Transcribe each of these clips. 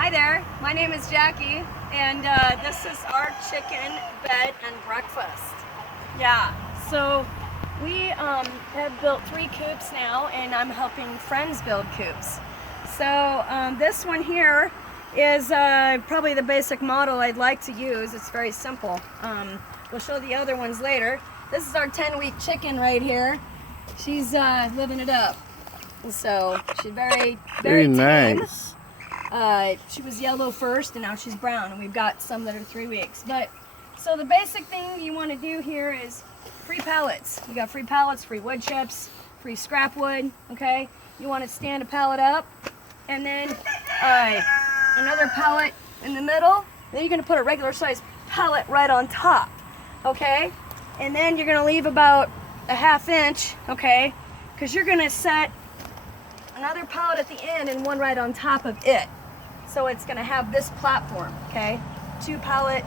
Hi there, my name is Jackie, and this is our chicken bed and breakfast. Yeah, so we have built 3 coops now, and I'm helping friends build coops. So this one here is probably the basic model I'd like to use. It's very simple. We'll show the other ones later. This is our 10-week chicken right here. She's living it up. So she's very tame. Nice. She was yellow first, and now she's brown, and we've got some that are 3 weeks. But so the basic thing you want to do here is free pallets. You got free pallets, free wood chips, free scrap wood. Okay, you want to stand a pallet up, and then another pallet in the middle. Then you're going to put a regular size pallet right on top. Okay, and then you're going to leave about a 1/2 inch. Okay, because you're going to set another pallet at the end and one right on top of it. So it's going to have this platform, okay? 2 pallet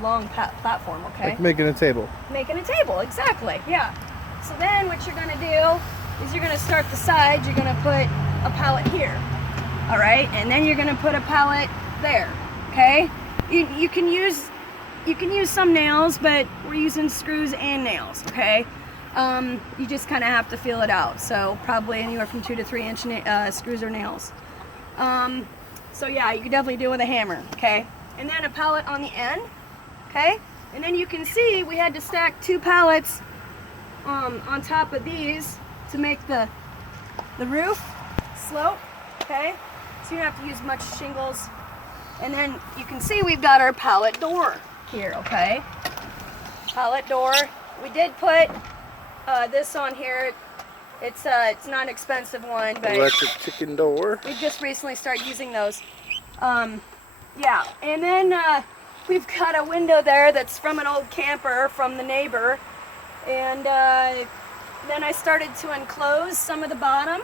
long platform, okay? Like making a table. Making a table, exactly, yeah. So then what you're going to do is you're going to start the sides. You're going to put a pallet here, all right? And then you're going to put a pallet there, okay? You can use some nails, but we're using screws and nails, okay? You just kind of have to feel it out. So probably anywhere from 2 to 3 inch screws or nails. So yeah, you can definitely do it with a hammer, okay? And then a pallet on the end, okay? And then you can see we had to stack 2 pallets on top of these to make the roof slope, okay? So you don't have to use much shingles. And then you can see we've got our pallet door here, okay? Pallet door. We did put this on here. It's not an expensive one, but Electric chicken door. we just recently started using those. Yeah, and then we've got a window there that's from an old camper from the neighbor, and then I started to enclose some of the bottom.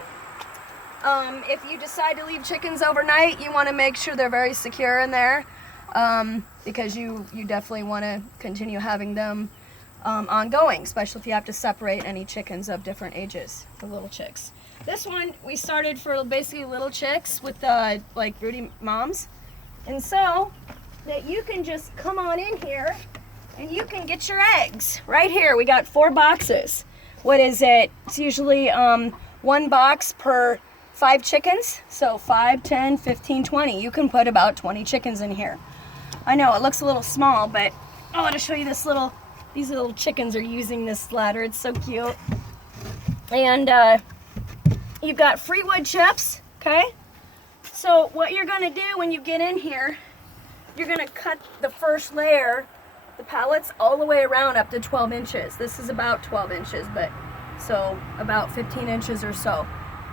If you decide to leave chickens overnight, you want to make sure they're very secure in there, because you definitely want to continue having them ongoing, especially if you have to separate any chickens of different ages, the little chicks. This one we started for basically little chicks with like broody moms, and so that you can just come on in here and you can get your eggs right here. We got 4 boxes. What is it? It's usually 1 box per 5 chickens, so 5, 10, 15, 20. You can put about 20 chickens in here. I know it looks a little small, but I want to show you this little. These little chickens are using this ladder. It's so cute. And you've got free wood chips, okay? So what you're gonna do when you get in here, you're gonna cut the first layer, the pallets, all the way around up to 12 inches. This is about 12 inches, but so about 15 inches or so.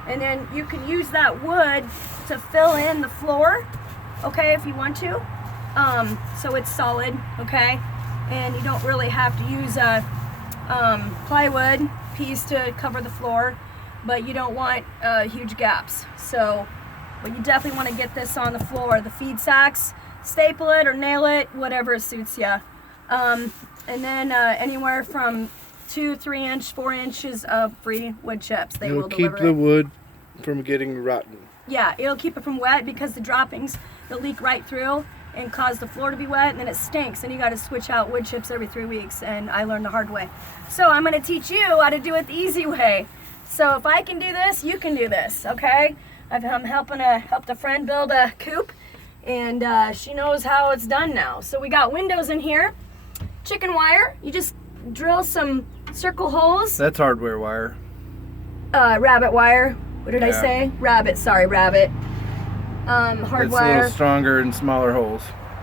And then you can use that wood to fill in the floor, okay, if you want to. So it's solid, okay? And you don't really have to use a plywood piece to cover the floor, but you don't want huge gaps. So, but you definitely want to get this on the floor. The feed sacks, staple it or nail it, whatever suits you. And then anywhere from 2, 3 inch, 4 inches of free wood chips. They will deliver keep the wood from getting rotten. Yeah, it'll keep it from wet because the droppings, they'll leak right through and cause the floor to be wet, and then it stinks, and you got to switch out wood chips every 3 weeks, and I learned the hard way. So I'm going to teach you how to do it the easy way. So if I can do this, you can do this, okay? I'm helped a friend build a coop, and she knows how it's done now. So we got windows in here, chicken wire. You just drill some circle holes. That's hardware wire. Rabbit wire. What did I say? Rabbit, sorry, rabbit. Hardwire. It's a little stronger and smaller holes.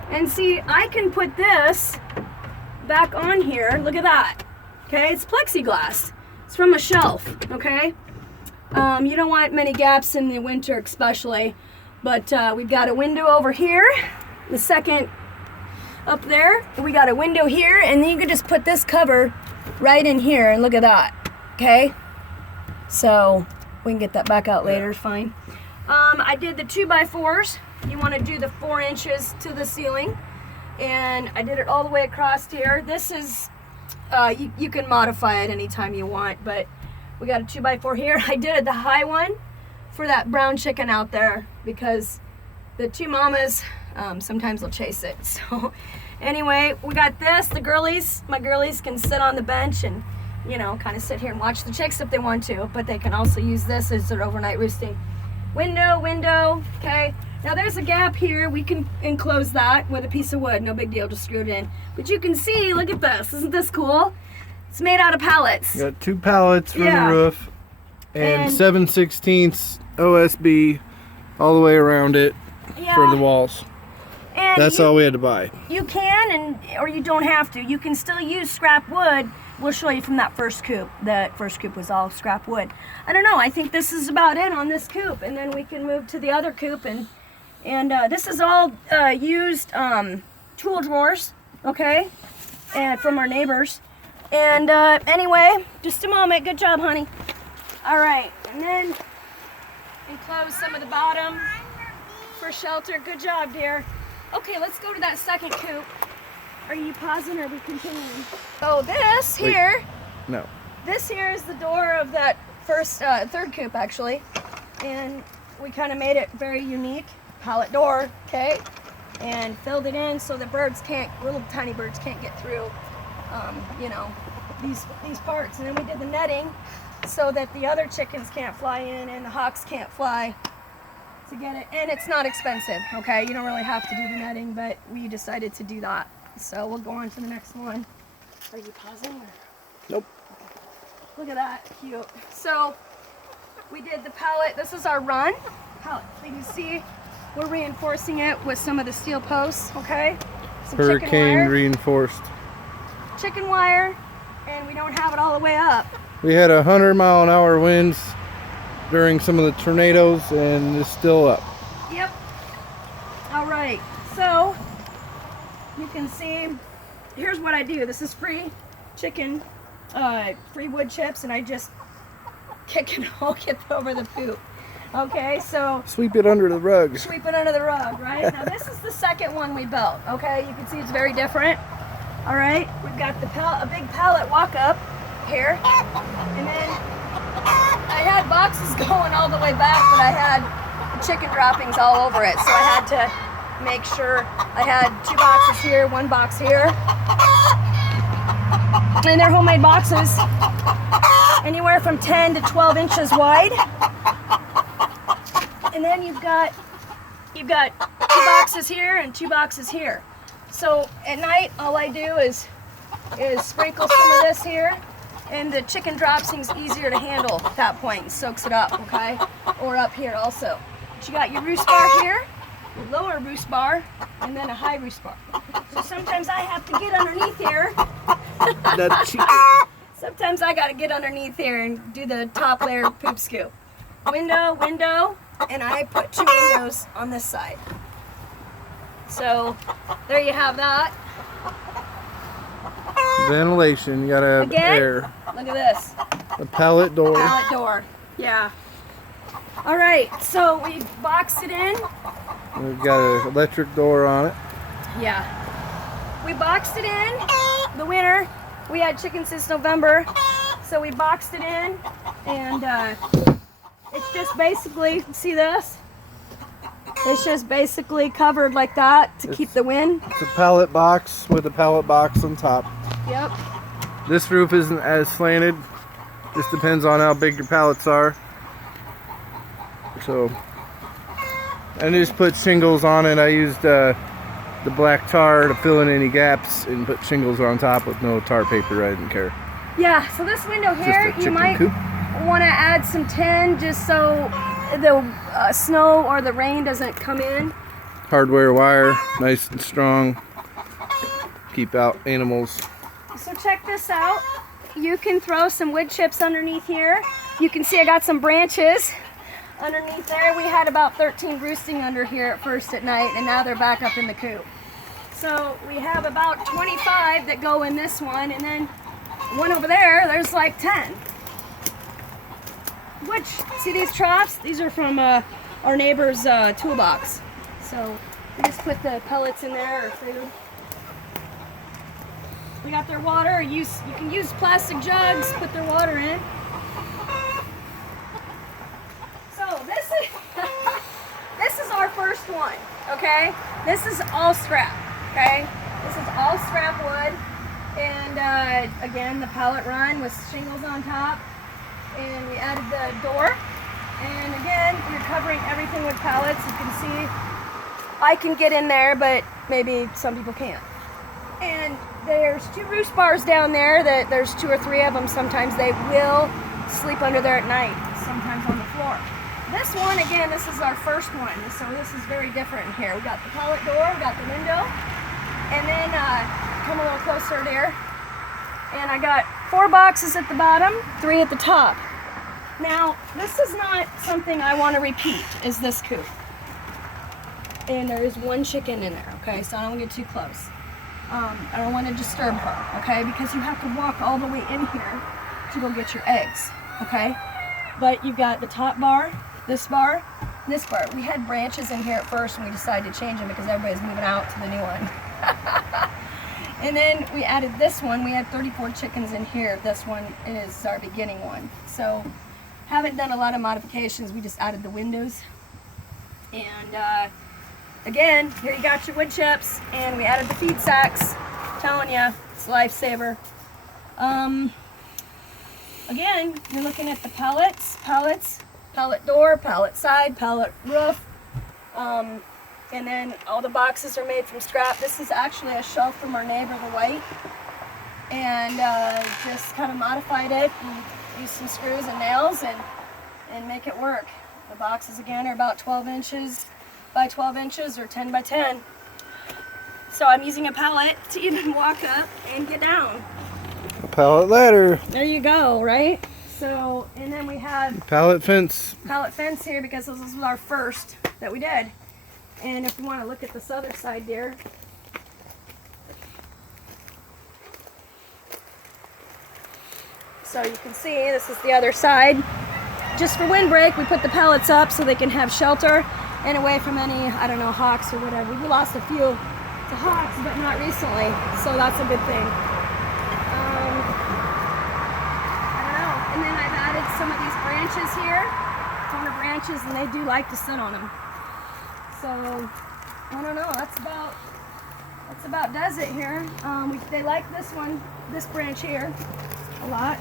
And see, I can put this back on here. Look at that. Okay, it's plexiglass. It's from a shelf, okay? You don't want many gaps in the winter especially, but we've got a window over here, the second up there. We got a window here, and then you can just put this cover right in here, and look at that, okay? So we can get that back out later, fine. I did the 2x4s. You want to do the 4 inches to the ceiling, and I did it all the way across here. This is, you can modify it anytime you want, but we got a 2x4 here. I did it the high one for that brown chicken out there because the two mamas sometimes will chase it. So anyway, we got this. The girlies, my girlies can sit on the bench and, you know, kind of sit here and watch the chicks if they want to, but they can also use this as their overnight roosting. Window, okay? Now there's a gap here. We can enclose that with a piece of wood. No big deal, just screw it in. But you can see, look at this. Isn't this cool? It's made out of pallets. Got 2 pallets from Yeah. the roof and 7/16 OSB all the way around it for the walls. And That's all we had to buy. You can, or you don't have to. You can still use scrap wood. We'll show you from that first coop. That first coop was all scrap wood. I don't know. I think this is about it on this coop, and then we can move to the other coop. And this is all used tool drawers, okay, and from our neighbors. And anyway, just a moment. Good job, honey. All right, and then enclose some of the bottom for shelter. Good job, dear. Okay, let's go to that second coop. Are you pausing or are we continuing? So this here, No. this here is the door of that first, third coop actually. And we kind of made it very unique. Pallet door, okay? And filled it in so the birds can't, little tiny birds can't get through, you know, these parts. And then we did the netting so that the other chickens can't fly in and the hawks can't fly to get it. And it's not expensive, okay? You don't really have to do the netting, but we decided to do that. So we'll go on to the next one. Are you pausing? Or? Nope. Look at that, cute. So we did the pallet. This is our run pallet. So you can see we're reinforcing it with some of the steel posts, okay? Some Hurricane reinforced. chicken wire, and we don't have it all the way up. We had 100-mile-an-hour winds during some of the tornadoes, and it's still up. Yep. All right. So you can see, here's what I do. This is free chicken, free wood chips, and I just kick it over the poop. Okay, so Sweep it under the rug. sweep it under the rug, right? Now this is the second one we built. Okay, you can see it's very different. All right, we've got the a big pallet walk up here, and then I had boxes going all the way back, but I had chicken droppings all over it, so I had to make sure I had 2 boxes here, 1 box here. And they're homemade boxes, anywhere from 10 to 12 inches wide. And then you've got 2 boxes here and 2 boxes here. So at night, all I do is sprinkle some of this here, and the chicken droppings easier to handle at that point. It soaks it up, okay? Or up here also. But you got your roost bar here, your lower roost bar, and then a high roost bar. So sometimes I have to get underneath here. That chicken. Sometimes I gotta get underneath here and do the top layer poop scoop. Window, and I put 2 windows on this side. So there you have that. Ventilation. You gotta have Again? air. Look at this. A pallet door. Pallet door. Yeah. All right, so we boxed it in. We've got an electric door on it. Yeah. We boxed it in the winter. We had chickens since November, so we boxed it in, and it's just basically, see this? It's just basically covered like that to keep the wind. It's a pallet box with a pallet box on top. Yep. This roof isn't as slanted. Just depends on how big your pallets are. So, I just put shingles on it. I used the black tar to fill in any gaps and put shingles on top with no tar paper. I didn't care. Yeah, so this window here, Just a you chicken might coop. want to add some tin just so the snow or the rain doesn't come in. Hardware wire, nice and strong. Keep out animals. So check this out. You can throw some wood chips underneath here. You can see I got some branches underneath there. We had about 13 roosting under here at first at night, and now they're back up in the coop. So we have about 25 that go in this one, and then one over there, there's like 10. Which, see these troughs? These are from our neighbor's toolbox. So we just put the pellets in there or food. We got their water. You can use plastic jugs, put their water in. So this is this is our first one, okay? This is all scrap, okay? This is all scrap wood. And again, the pallet run with shingles on top. And we added the door. And again, we're covering everything with pallets. You can see I can get in there, but maybe some people can't. And there's 2 roost bars down there that there's 2 or 3 of them. Sometimes they will sleep under there at night, sometimes on the floor. This one, again, this is our first one, so this is very different in here. We got the pallet door, we got the window, and then come a little closer there. And I got 4 boxes at the bottom, 3 at the top. Now, this is not something I want to repeat, is this coop. And there is 1 chicken in there, okay, so I don't get too close. I don't want to disturb her, okay, because you have to walk all the way in here to go get your eggs, okay? But you've got the top bar, this bar, this bar. We had branches in here at first and we decided to change them because everybody's moving out to the new one. And then we added this one. We had 34 chickens in here. This one is our beginning one. So haven't done a lot of modifications. We just added the windows. And again, here you got your wood chips, and we added the feed sacks. I'm telling you, it's a lifesaver. Again, you're looking at the pallets, pallet door, pallet side, pallet roof. And then all the boxes are made from scrap. This is actually a shelf from our neighbor, the white. And just kind of modified it and used some screws and nails and make it work. The boxes, again, are about 12 inches by 12 inches or 10 by 10. So I'm using a pallet to even walk up and get down. A pallet ladder. There you go, right? So, and then we have Pallet fence. pallet fence here because this was our first that we did. And if you want to look at this other side there, so you can see this is the other side. Just for windbreak, we put the pallets up so they can have shelter and away from any, I don't know, hawks or whatever. We lost a few to hawks, but not recently, so that's a good thing. I don't know. And then I've added some of these branches here, corner branches, and they do like to sit on them. So I don't know. That's about does it here. They like this one, this branch here, a lot.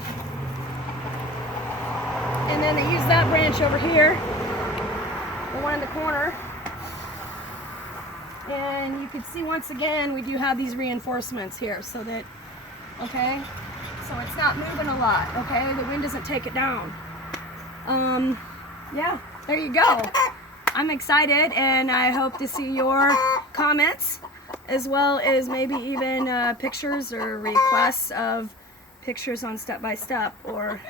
And then they use that branch over here, the one in the corner. And you can see once again, we do have these reinforcements here so that, okay, so it's not moving a lot, okay? The wind doesn't take it down. Yeah, there you go. I'm excited, and I hope to see your comments as well as maybe even pictures or requests of pictures on step by step, or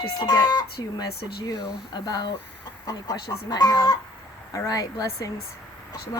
just to get to message you about any questions you might have. All right, blessings. Shalom.